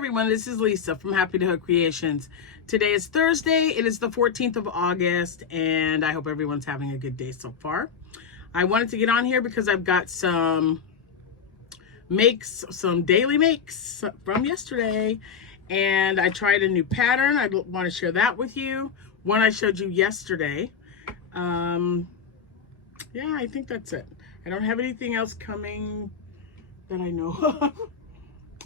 everyone, this is Lisa from Happytohook Creations. Today is Thursday, it is the 14th of August, and I hope everyone's having a good day so far. I wanted to get on here because I've got some makes, some daily makes from yesterday, and I tried a new pattern. I want to share that with you. One I showed you yesterday. Yeah, I think that's it. I don't have anything else coming that I know of.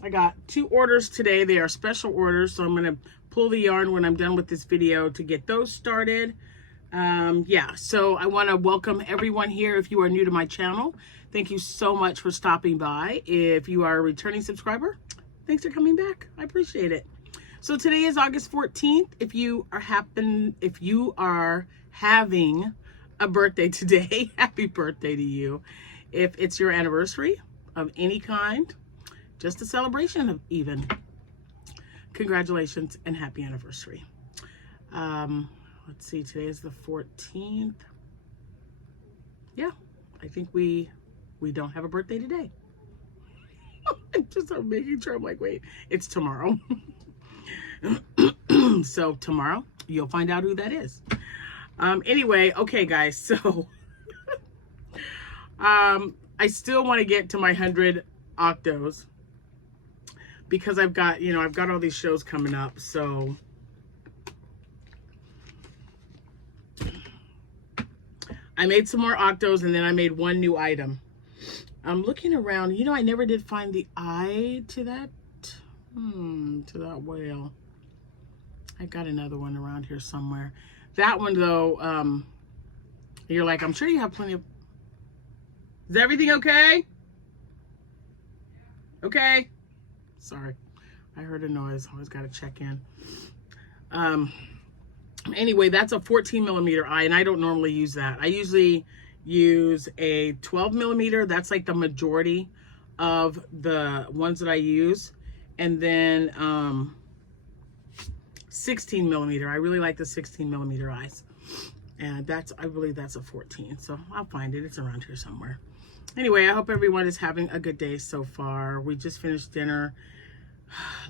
I got 2 orders today. They are special orders, so I'm going to pull the yarn when I'm done with this video to get those started. Yeah, so I want to welcome everyone here. If you are new to my channel, thank you so much for stopping by. If you are a returning subscriber, thanks for coming back. I appreciate it. So today is August 14th. If you are having a birthday today, happy birthday to you. If it's your anniversary of any kind, just a celebration of even, congratulations and happy anniversary. Let's see, today is the 14th. Yeah, I think we don't have a birthday today. I'm just making sure. I'm like, wait, it's tomorrow. So tomorrow you'll find out who that is. Anyway, okay guys, so I still want to get to my 100 octos because I've got all these shows coming up. So I made some more octos, and then I made one new item. I'm looking around. I never did find the eye to that whale. I got another one around here somewhere. That one though, you're like, I'm sure you have plenty of. Is everything okay? Okay. Sorry, I heard a noise. Always got to check in. Anyway, that's a 14 millimeter eye, and I don't normally use that. I usually use a 12 millimeter. That's like the majority of the ones that I use. And then 16 millimeter. I really like the 16 millimeter eyes. And I believe that's a 14. So I'll find it. It's around here somewhere. Anyway, I hope everyone is having a good day so far. We just finished dinner.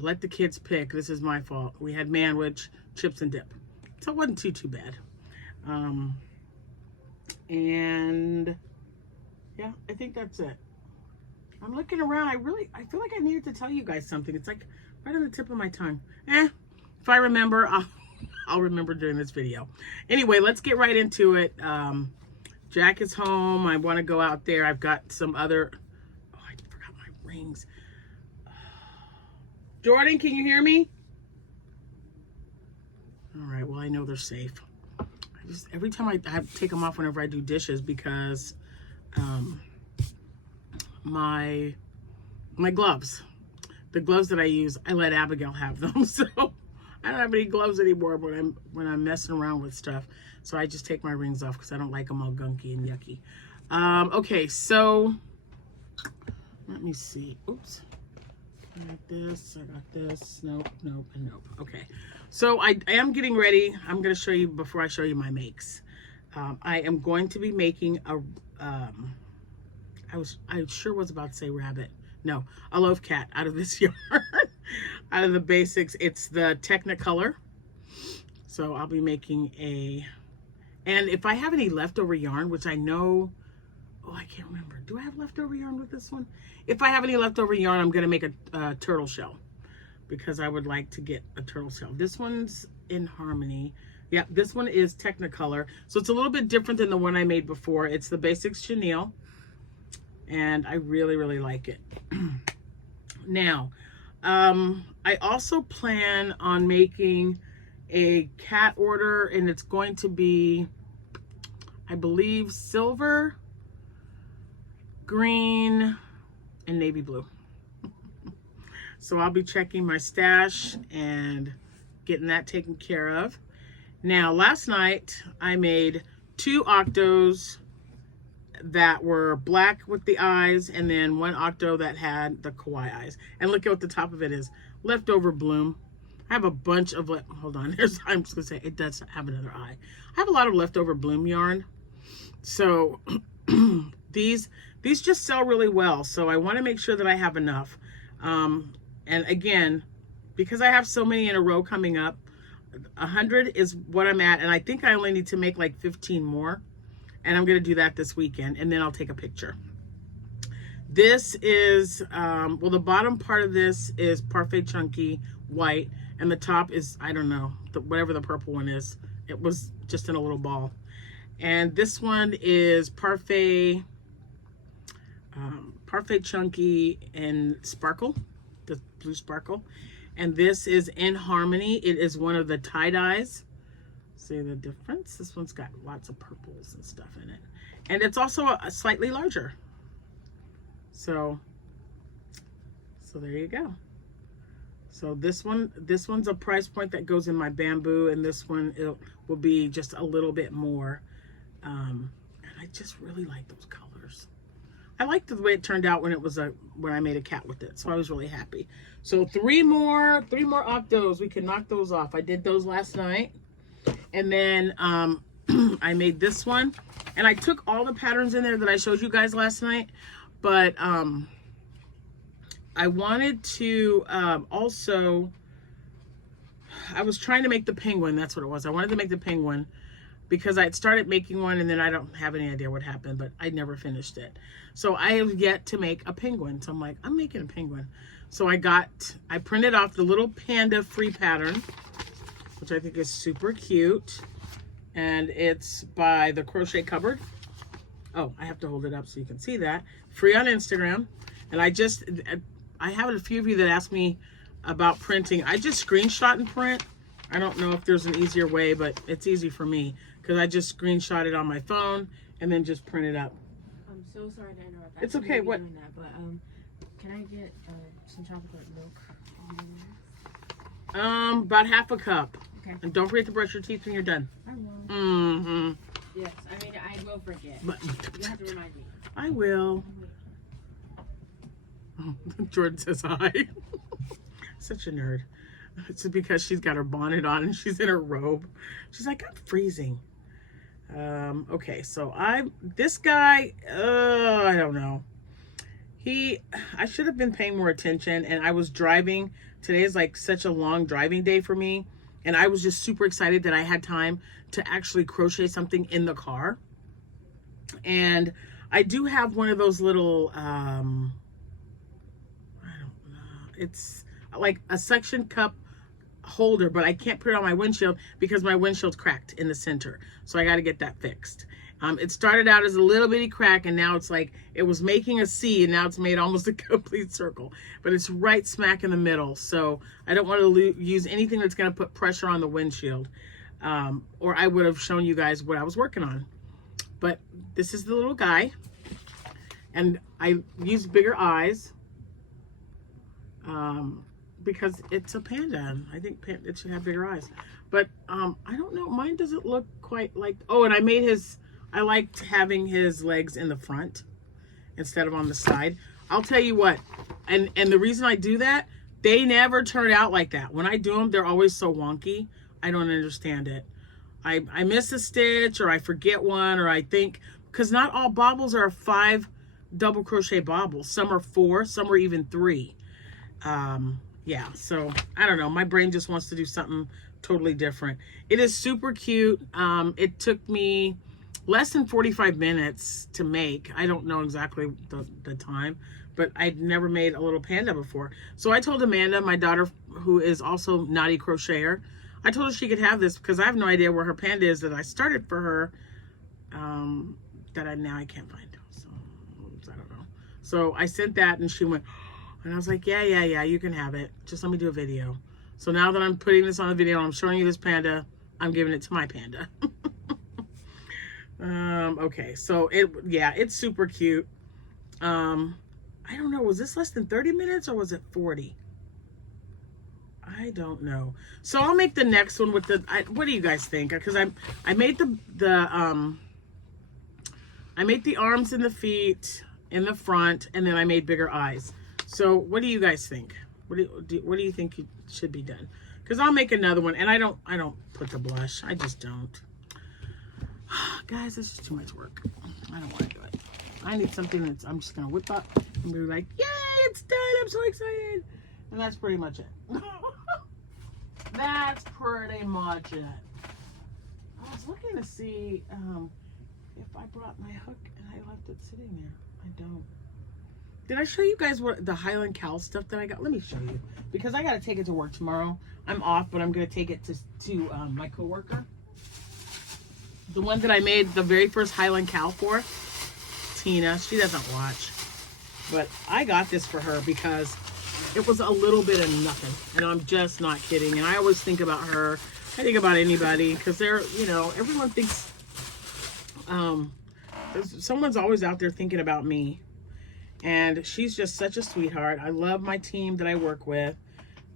Let the kids pick. This is my fault. We had manwich, chips, and dip. So it wasn't too bad. And yeah, I think that's it. I'm looking around. I feel like I needed to tell you guys something. It's like right on the tip of my tongue. If I remember, I'll remember during this video. Anyway, let's get right into it. Jack is home. I want to go out there. I've got some other, I forgot my rings. Jordan, can you hear me? All right, well, I know they're safe. Every time I have to take them off whenever I do dishes because my gloves, the gloves that I use, I let Abigail have them. So I don't have any gloves anymore when I'm messing around with stuff. So I just take my rings off because I don't like them all gunky and yucky. Okay, so let me see. Oops. I got this, nope, and nope. Okay, so I am getting ready. I'm going to show you, before I show you my makes, I am going to be making a, I sure was about to say rabbit. No, a loaf cat out of this yarn, out of the basics. It's the Technicolor. So I'll be making and if I have any leftover yarn, which I know, I can't remember. Do I have leftover yarn with this one? If I have any leftover yarn, I'm going to make a turtle shell because I would like to get a turtle shell. This one's in Harmony. Yeah, this one is Technicolor. So it's a little bit different than the one I made before. It's the Basics Chenille, and I really, really like it. Now, I also plan on making a cat order, and it's going to be, I believe, silver, green, and navy blue. So I'll be checking my stash and getting that taken care of. Now, last night I made 2 octos that were black with the eyes, and then 1 octo that had the kawaii eyes. And look at what the top of it is. Leftover bloom. I have a bunch of, hold on, I'm just gonna say it does have another eye. I have a lot of leftover bloom yarn. So these just sell really well. So I want to make sure that I have enough. And again, because I have so many in a row coming up, 100 is what I'm at, and I think I only need to make like 15 more, and I'm going to do that this weekend, and then I'll take a picture. This is, well, the bottom part of this is Parfait Chunky white, and the top is, I don't know, whatever the purple one is. It was just in a little ball. And this one is Parfait Chunky and Sparkle, the blue sparkle. And this is In Harmony. It is one of the tie-dyes. See the difference? This one's got lots of purples and stuff in it. And it's also a slightly larger. So there you go. So this one's a price point that goes in my bamboo, and this one will be just a little bit more. And I just really like those colors. I liked the way it turned out when I made a cat with it, so I was really happy. So three more octos. We can knock those off. I did those last night, and then I made this one, and I took all the patterns in there that I showed you guys last night. But I wanted to also, I was trying to make the penguin. That's what it was. I wanted to make the penguin because I had started making one, and then I don't have any idea what happened, but I never finished it. So I have yet to make a penguin. So I'm like, I'm making a penguin. So I printed off the little panda free pattern, which I think is super cute. And it's by the Crochet Cupboard. Oh, I have to hold it up so you can see that. Free on Instagram. And I have a few of you that ask me about printing. I just screenshot and print. I don't know if there's an easier way, but it's easy for me because I just screenshot it on my phone and then just print it up. I'm so sorry to interrupt. It's okay. What? Doing that, but can I get some chocolate milk? About half a cup. Okay. And don't forget to brush your teeth when you're done. I will. Mm-hmm. Yes, I mean I will forget. But You have to remind me. I will. Oh, Jordan says hi. Such a nerd. It's because she's got her bonnet on and she's in her robe. She's like, I'm freezing. Okay, so this guy, I don't know. I should have been paying more attention, and I was driving. Today is like such a long driving day for me, and I was just super excited that I had time to actually crochet something in the car. And I do have one of those little, I don't know, it's like a suction cup holder, but I can't put it on my windshield because my windshield's cracked in the center. So I got to get that fixed. It started out as a little bitty crack, and now it's like it was making a C, and now it's made almost a complete circle. But it's right smack in the middle, so I don't want to use anything that's going to put pressure on the windshield, or I would have shown you guys what I was working on. But this is the little guy, and I used bigger eyes because it's a panda. I think it should have bigger eyes. But I don't know. Mine doesn't look quite like... Oh, and I made I liked having his legs in the front instead of on the side. I'll tell you what, and the reason I do that, they never turn out like that. When I do them, they're always so wonky. I don't understand it. I miss a stitch, or I forget one, or I think, because not all baubles are 5 double crochet baubles. Some are 4, some are even 3. Yeah, so I don't know. My brain just wants to do something totally different. It is super cute. It took me less than 45 minutes to make. I don't know exactly the time, but I'd never made a little panda before. So I told Amanda, my daughter, who is also Naughty Crocheter, I told her she could have this because I have no idea where her panda is that I started for her, that I can't find. So I don't know. So I sent that, and she went, and I was like, yeah, you can have it. Just let me do a video. So now that I'm putting this on a video and I'm showing you this panda, I'm giving it to my panda. Okay, so it's super cute. I don't know, was this less than 30 minutes or was it 40? I don't know. So I'll make the next one with what do you guys think? Because I made I made the arms and the feet in the front, and then I made bigger eyes. So what do you guys think? What do you think should be done? Because I'll make another one, and I don't put the blush. I just don't. Guys, this is too much work. I don't want to do it. I need something I'm just gonna whip up and be like, yay, it's done! I'm so excited. And that's pretty much it. That's pretty much it. I was looking to see if I brought my hook and I left it sitting there. I don't. Did I show you guys what the Highland Cow stuff that I got? Let me show you, because I got to take it to work tomorrow. I'm off, but I'm going to take it to my coworker. The one that I made the very first Highland Cow for, Tina. She doesn't watch, but I got this for her because it was a little bit of nothing, and I'm just not kidding. And I always think about her. I think about anybody, because they're, you know, everyone thinks someone's always out there thinking about me. And she's just such a sweetheart. I love my team that I work with.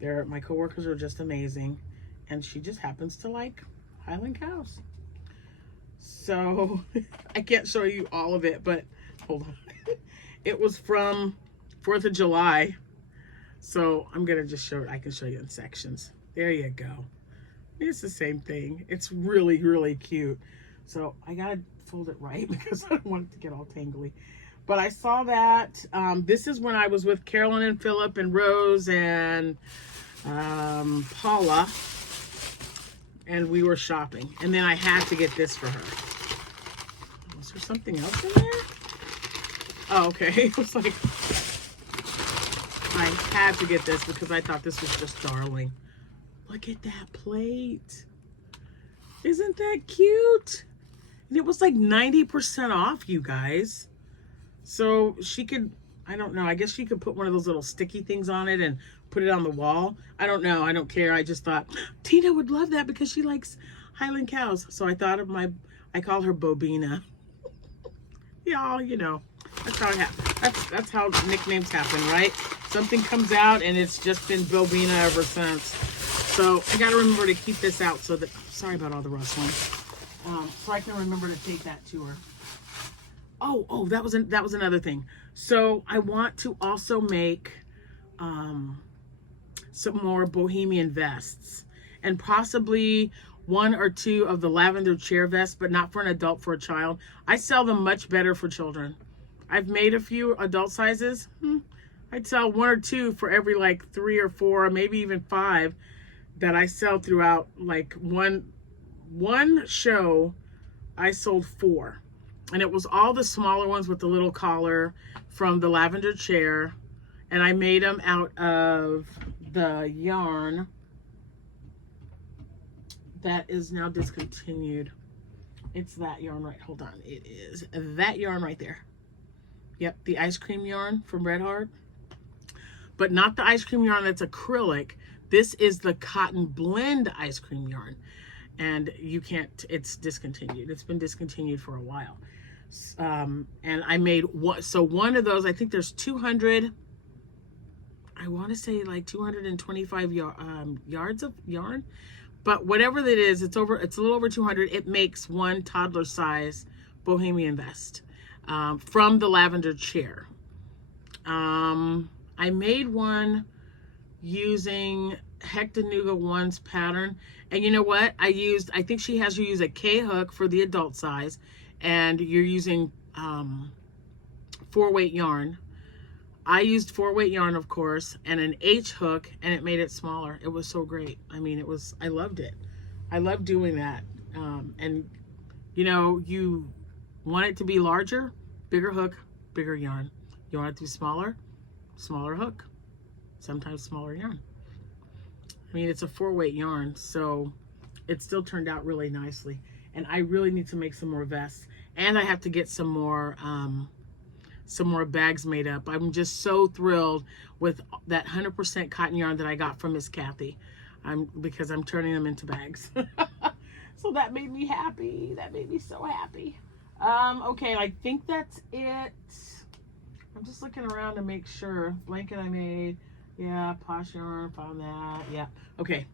My coworkers are just amazing. And she just happens to like Highland cows. So I can't show you all of it, but hold on. It was from 4th of July. So I'm going to just show it. I can show you in sections. There you go. It's the same thing. It's really, really cute. So I got to fold it right because I don't want it to get all tangly. But I saw that. This is when I was with Carolyn and Philip and Rose and Paula. And we were shopping. And then I had to get this for her. Was there something else in there? Oh, okay. It was like, I had to get this because I thought this was just darling. Look at that plate. Isn't that cute? And it was like 90% off, you guys. So she could, I don't know, I guess she could put one of those little sticky things on it and put it on the wall. I don't know, I don't care. I just thought Tina would love that because she likes Highland cows. So I thought of I call her Bobina. Y'all, you know, that's how it happens. That's how nicknames happen, right? Something comes out and it's just been Bobina ever since. So I got to remember to keep this out so that, sorry about all the rustling, so I can remember to take that to her. Oh, that was another thing. So I want to also make some more bohemian vests, and possibly 1 or 2 of the lavender chair vests, but not for an adult, for a child. I sell them much better for children. I've made a few adult sizes. I'd sell 1 or 2 for every like 3 or 4, or maybe even 5 that I sell throughout. Like one show, I sold 4. And it was all the smaller ones with the little collar from the lavender chair. And I made them out of the yarn that is now discontinued. It's that yarn right, hold on. It is that yarn right there. Yep, the ice cream yarn from Red Heart. But not the ice cream yarn that's acrylic. This is the cotton blend ice cream yarn. And you can't, it's discontinued. It's been discontinued for a while. And I made one of those. I think there's 200, I want to say like 225 yards of yarn, but whatever that is, it's a little over 200. It makes one toddler size bohemian vest from the lavender chair. I made one using Hectanuga 1's pattern, and you know what I think she has you use a K hook for the adult size, and you're using 4-weight yarn. I used 4-weight yarn, of course, and an H hook, and it made it smaller. It was so great. I mean, I loved it. I love doing that. And you know, you want it to be larger, bigger hook, bigger yarn. You want it to be smaller, smaller hook, sometimes smaller yarn. I mean, it's a 4-weight yarn, so it still turned out really nicely. And I really need to make some more vests, and I have to get some more bags made up. I'm just so thrilled with that 100% cotton yarn that I got from Miss Kathy. Because I'm turning them into bags. So that made me happy. That made me so happy. Okay, I think that's it. I'm just looking around to make sure. Blanket I made. Yeah, posh yarn, found that. Yeah, okay.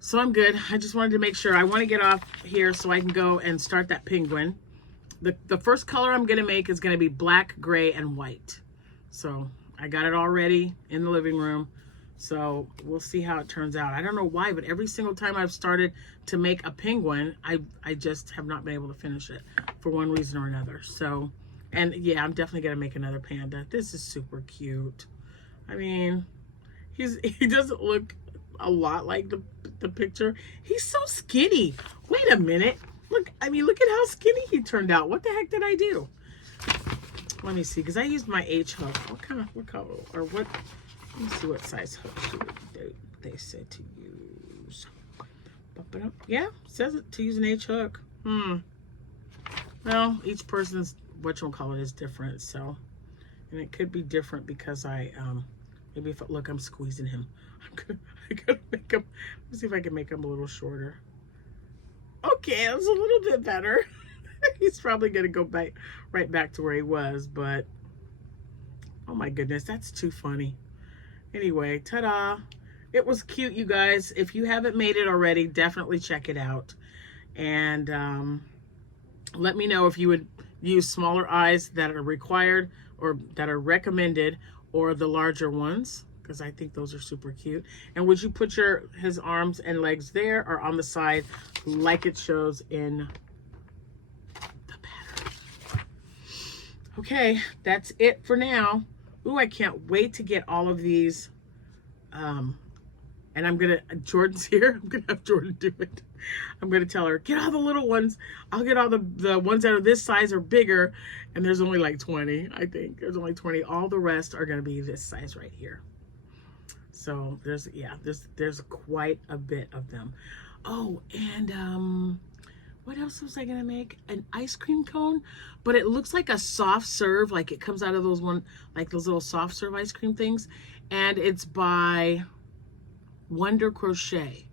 So I'm good. I just wanted to make sure. I want to get off here so I can go and start that penguin. The first color I'm going to make is going to be black, gray, and white. So I got it all ready in the living room. So we'll see how it turns out. I don't know why, but every single time I've started to make a penguin, I just have not been able to finish it for one reason or another. So, and yeah, I'm definitely going to make another panda. This is super cute. I mean, he doesn't look a lot like the picture. He's so skinny. Wait a minute. Look, I mean, look at how skinny he turned out. What the heck did I do? Let me see, because I used my H hook. What color, or what? Let me see what size hook they said to use. Yeah, says it to use an H hook. Well, each person's whatchamacallit is different, so, and it could be different because I maybe if look, I'm squeezing him. I gotta make him. Let's see if I can make him a little shorter. Okay, that's a little bit better. He's probably gonna go right back to where he was, but oh my goodness, that's too funny. Anyway, ta-da. It was cute, you guys. If you haven't made it already, definitely check it out. And let me know if you would use smaller eyes that are required or that are recommended, or the larger ones, because I think those are super cute. And would you put his arms and legs there or on the side like it shows in the pattern? Okay, that's it for now. Ooh, I can't wait to get all of these. And I'm gonna, Jordan's here. I'm gonna have Jordan do it. I'm gonna tell her, get all the little ones. I'll get all the ones that are this size or bigger. And there's only like 20, I think. There's only 20. All the rest are gonna be this size right here. So there's quite a bit of them. Oh, and what else was I gonna make? An ice cream cone, but it looks like a soft serve, like it comes out of those those little soft serve ice cream things. And it's by Wonder Crochet.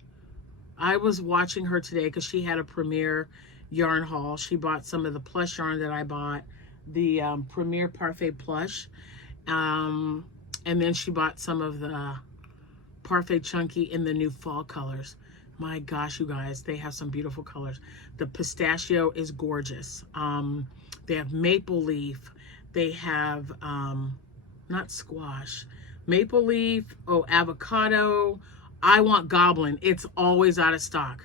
I was watching her today because she had a premiere yarn haul. She bought some of the plush yarn that I bought, the Premier Parfait plush, and then she bought some of the Parfait Chunky in the new fall colors. My gosh, you guys, they have some beautiful colors. The pistachio is gorgeous. They have maple leaf. They have not squash, maple leaf. Oh, avocado. I want goblin. It's always out of stock.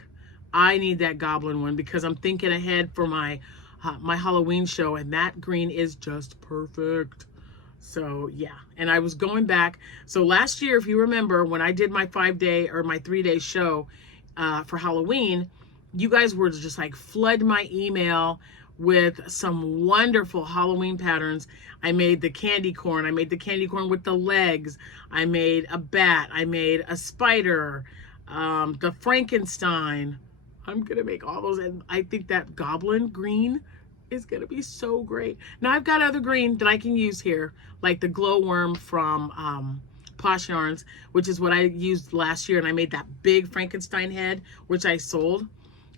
I need that goblin one because I'm thinking ahead for my Halloween show, and that green is just perfect. So yeah, and I was going back. So last year, if you remember, when I did my 5-day or my 3-day show for Halloween, you guys were just like flood my email with some wonderful Halloween patterns. I made the candy corn. I made the candy corn with the legs. I made a bat. I made a spider, the Frankenstein. I'm going to make all those. And I think that goblin green is going to be so great. Now I've got other green that I can use here, like the glowworm from Posh Yarns, which is what I used last year. And I made that big Frankenstein head, which I sold.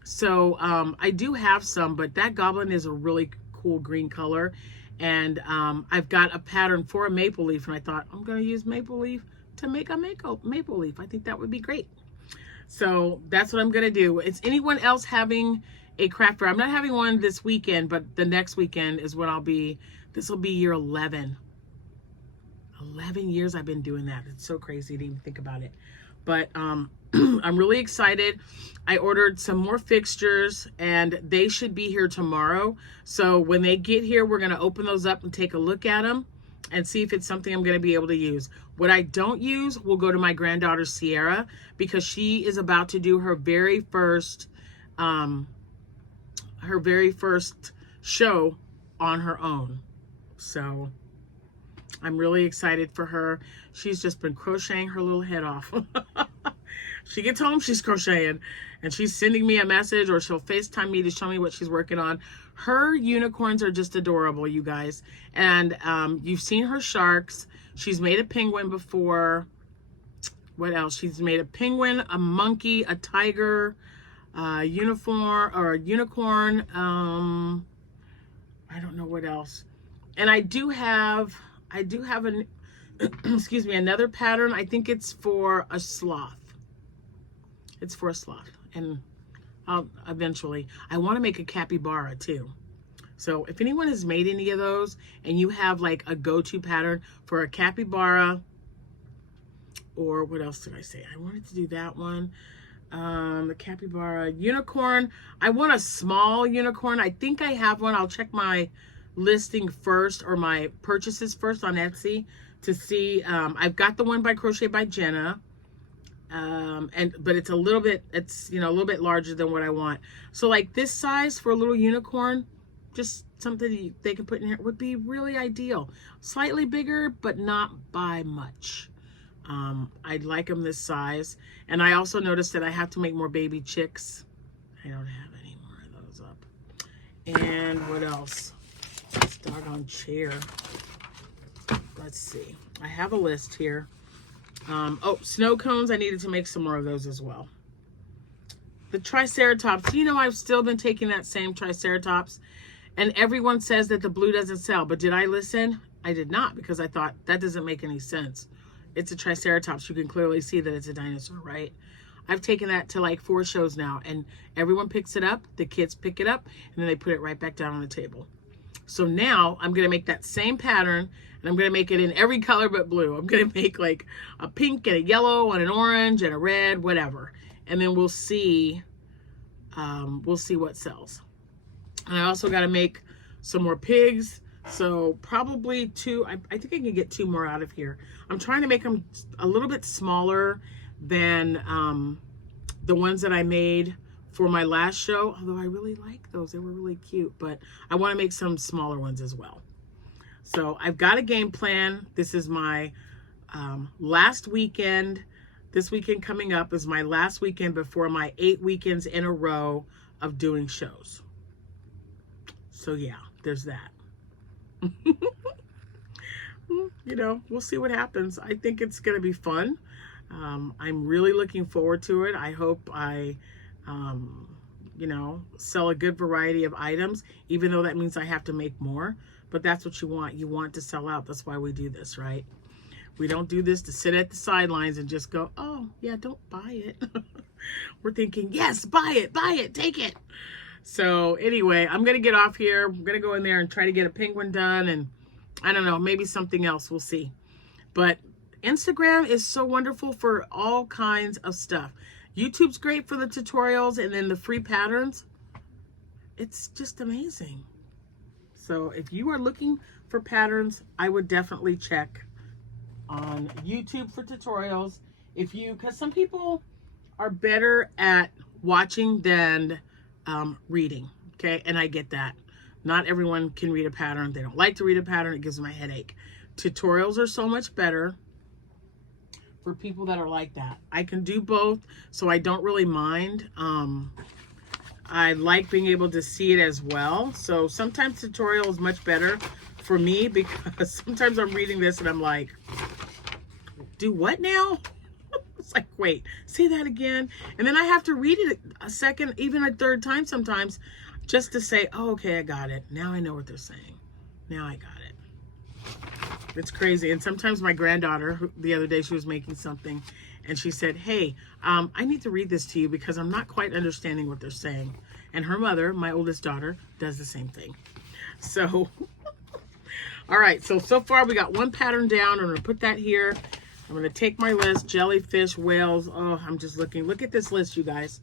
So I do have some, but that goblin is a really cool green color. And I've got a pattern for a maple leaf, and I thought I'm going to use maple leaf to make a maple leaf. I think that would be great. So that's what I'm going to do. Is anyone else having a craft fair? I'm not having one this weekend, but the next weekend is when I'll be. This will be year 11. 11 years I've been doing that. It's so crazy to even think about it. But I'm really excited. I ordered some more fixtures, and they should be here tomorrow. So when they get here, we're going to open those up and take a look at them and see if it's something I'm going to be able to use. What I don't use will go to my granddaughter Sierra, because she is about to do her very first show on her own. So I'm really excited for her. She's just been crocheting her little head off. She gets home, she's crocheting, and she's sending me a message, or she'll FaceTime me to show me what she's working on. Her unicorns are just adorable, you guys. And you've seen her sharks. She's made a penguin before. What else? She's made a penguin, a monkey, a tiger, unicorn. I don't know what else. And I do have an excuse me, another pattern. I think it's for a sloth. It's for a sloth, and I'll eventually. I want to make a capybara too. So if anyone has made any of those, and you have like a go-to pattern for a capybara, or what else did I say? I wanted to do that one. The capybara, unicorn. I want a small unicorn. I think I have one. I'll check my listing first, or my purchases first on Etsy to see. I've got the one by Crochet by Jenna. but it's a little bit, it's, you know, a little bit larger than what I want. So like this size for a little unicorn, just something they can put in here would be really ideal. Slightly bigger, but not by much. I'd like them this size. And I also noticed that I have to make more baby chicks. I don't have any more of those up. And what else? This doggone chair. Let's see. I have a list here. Oh, snow cones. I needed to make some more of those as well. The Triceratops. You know, I've still been taking that same Triceratops. And everyone says that the blue doesn't sell. But did I listen? I did not, because I thought that doesn't make any sense. It's a Triceratops. You can clearly see that it's a dinosaur, right? I've taken that to like 4 shows now. And everyone picks it up. The kids pick it up. And then they put it right back down on the table. So now I'm going to make that same pattern. And I'm going to make it in every color but blue. I'm going to make like a pink and a yellow and an orange and a red, whatever. And then we'll see what sells. And I also got to make some more pigs. So probably 2, I think I can get 2 more out of here. I'm trying to make them a little bit smaller than the ones that I made for my last show. Although I really like those. They were really cute. But I want to make some smaller ones as well. So I've got a game plan. This is my last weekend. This weekend coming up is my last weekend before my 8 weekends in a row of doing shows. So yeah, there's that. You know, we'll see what happens. I think it's going to be fun. I'm really looking forward to it. I hope I, you know, sell a good variety of items, even though that means I have to make more. But that's what you want. You want to sell out. That's why we do this, right? We don't do this to sit at the sidelines and just go, oh, yeah, don't buy it. We're thinking, yes, buy it, take it. So anyway, I'm going to get off here. I'm going to go in there and try to get a penguin done. And I don't know, maybe something else. We'll see. But Instagram is so wonderful for all kinds of stuff. YouTube's great for the tutorials and then the free patterns. It's just amazing. So if you are looking for patterns, I would definitely check on YouTube for tutorials. Because some people are better at watching than reading, okay? And I get that. Not everyone can read a pattern. They don't like to read a pattern. It gives them a headache. Tutorials are so much better for people that are like that. I can do both, so I don't really mind. I like being able to see it as well. So sometimes tutorial is much better for me, because sometimes I'm reading this and I'm like, do what now? It's like, wait, say that again. And then I have to read it a second, even a third time sometimes, just to say, oh, okay, I got it. Now I know what they're saying. Now I got it. It's crazy. And sometimes my granddaughter, the other day, she was making something and she said, hey, I need to read this to you because I'm not quite understanding what they're saying. And her mother, my oldest daughter, does the same thing. So, all right. So far we got 1 pattern down. I'm going to put that here. I'm going to take my list, jellyfish, whales. Oh, I'm just looking. Look at this list, you guys.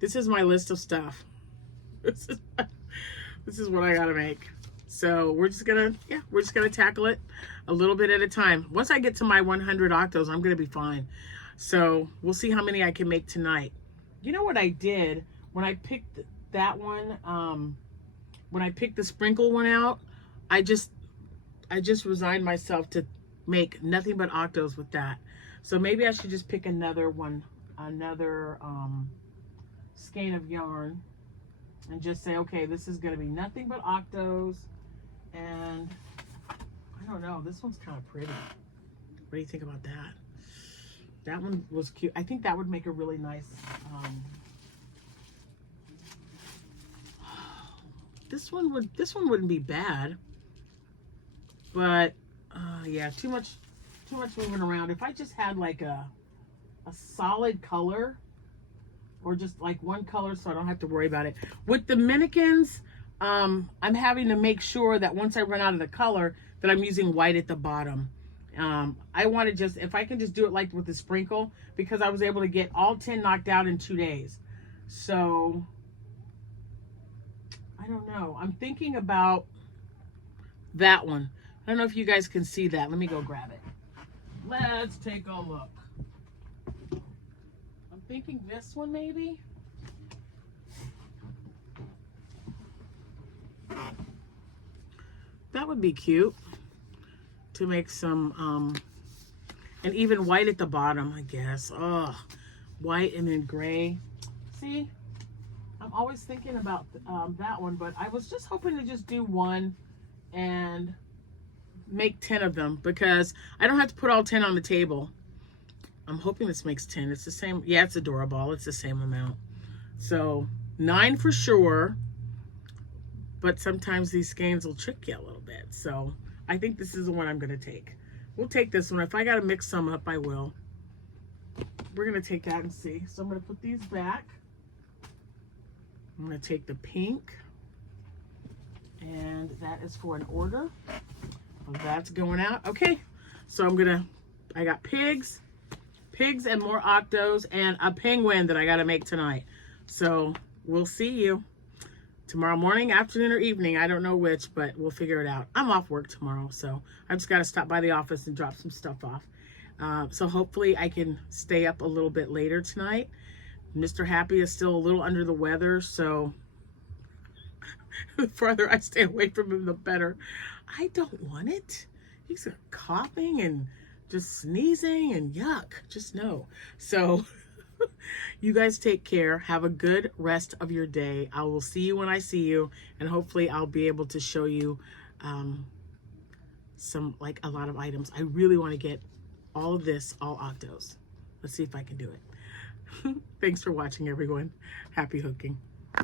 This is my list of stuff. This is what I got to make. So we're just going to tackle it a little bit at a time. Once I get to my 100 octos, I'm going to be fine. So we'll see how many I can make tonight. You know what I did when I picked that one? When I picked the sprinkle one out, I just resigned myself to make nothing but octos with that. So maybe I should just pick another one, another skein of yarn, and just say, okay, this is going to be nothing but octos. And I don't know, this one's kind of pretty. What do you think about that? That one was cute. I think that would make a really nice this one wouldn't be bad, but yeah, too much moving around. If I just had like a solid color, or just like one color, so I don't have to worry about it. With the mannequins, I'm having to make sure that once I run out of the color, that I'm using white at the bottom. I want to just, if I can just do it like with the sprinkle, because I was able to get all 10 knocked out in 2 days. So I don't know. I'm thinking about that one. I don't know if you guys can see that. Let me go grab it. Let's take a look. thinking this one maybe. That would be cute to make some, and even white at the bottom, I guess. Oh, white and then gray. See, I'm always thinking about that one, but I was just hoping to just do one and make 10 of them because I don't have to put all 10 on the table. I'm hoping this makes 10. It's the same. Yeah, it's a Dora ball. It's the same amount. So 9 for sure. But sometimes these skeins will trick you a little bit. So I think this is the one I'm going to take. We'll take this one. If I got to mix some up, I will. We're going to take that and see. So I'm going to put these back. I'm going to take the pink. And that is for an order. That's going out. Okay. So I got pigs and more octos and a penguin that I got to make tonight. So we'll see you tomorrow morning, afternoon, or evening. I don't know which, but we'll figure it out. I'm off work tomorrow, so I just got to stop by the office and drop some stuff off. So hopefully I can stay up a little bit later tonight. Mr. Happy is still a little under the weather, so the farther I stay away from him, the better. I don't want it. He's coughing and just sneezing and yuck. Just no. So you guys take care. Have a good rest of your day. I will see you when I see you, and hopefully I'll be able to show you a lot of items. I really want to get all of this, all octos. Let's see if I can do it. Thanks for watching, everyone. Happy hooking.